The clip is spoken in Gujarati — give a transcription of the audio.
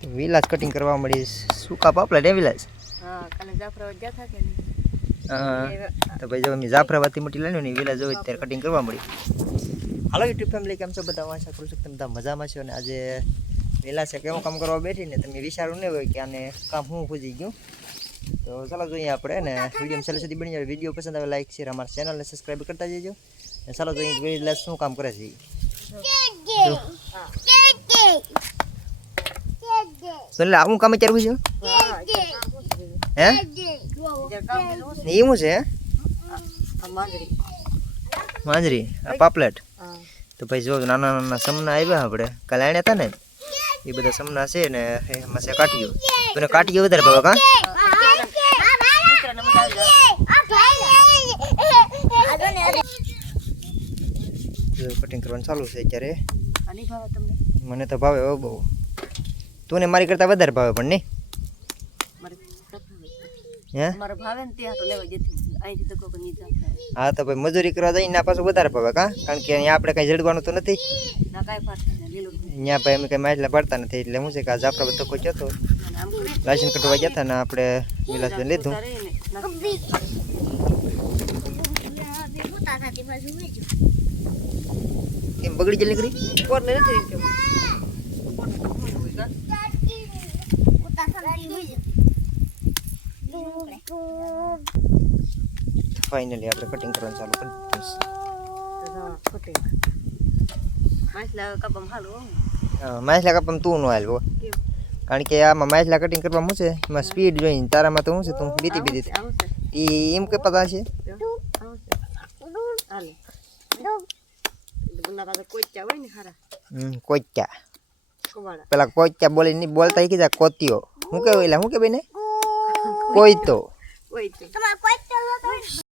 વિલાસ કટિંગ કરવા મળી સૂકા પાપલા ને વિલાસ હા કાલે જાફરાબાદ ગયા હતા કે હા તો ભાઈ જો અમે જાફરાબાદથી મોટી લઈને ને વિલાસ જોઈ ત્યારે કટિંગ કરવા મળી હાલો યુટ્યુબ ફેમિલી કેમ છો બધા આશા કરું છું કે તમે બધા મજામાં છો અને આજે વિલાસે કેવું કામ કરવા બેઠી ને તમે વિચારું નહીં હોય કે આને કામ હું પૂજી ગયું તો ચાલો જોઈએ આપણે ને વિડીયો છેલ્લે સુધી બની જાય વિડીયો પસંદ આવે લાઈક શેર અમારા ચેનલને સબસ્ક્રાઈબ કરતા જજો અને ચાલો જોઈએ વિલાસ શું કામ કરે છે તો એટલે આવું કામ ચાલવું છે હે એવું છે માંજરી આ પાપલેટ તો ભાઈ જો નાના નાના સમના આવ્યા આપણે કાલે આણ્યા હતા ને એ બધા સમના છે ને એમાં છે કાટીઓ તને કાટીઓ વધારે ભાવે કા કટિંગ કરવાનું ચાલુ છે અત્યારે મને તો ભાવે બહુ તું ને મારી કરતા વધારે ભાવે પણ નહીં હે હા તો ભાઈ મજૂરી કરવા જઈને ના પાછું વધારે ભાવે કા કારણ કે અહીંયા આપણે કઈ જડવાનું તો નથી અહીંયા ભાઈ અમે કઈ માછલા પડતા નથી એટલે શું છે કે આ જાફરાબાદ તો કોઈ જતો લાયસન્સ કટવા ગયા હતા ને આપણે વિલાસબેન લીધું કેમ બગડી જલ્દી કરી ફાઇનલી આપણે કટિંગ કરવાનું ચાલુ કરી માછલા કાપવામાં તું ન હાલવો કારણ કે આમાં માછલા કટિંગ કરવામાં શું છે એમાં સ્પીડ જોઈને તારામાં તો શું છે તું બીતી બીતી એ એમ કે પતા છે કોચ્યા પેલા કોચ્યા બોલી નહીં બોલતા કીધા કોતિયો શું કે શું કે બેને કોઈ તો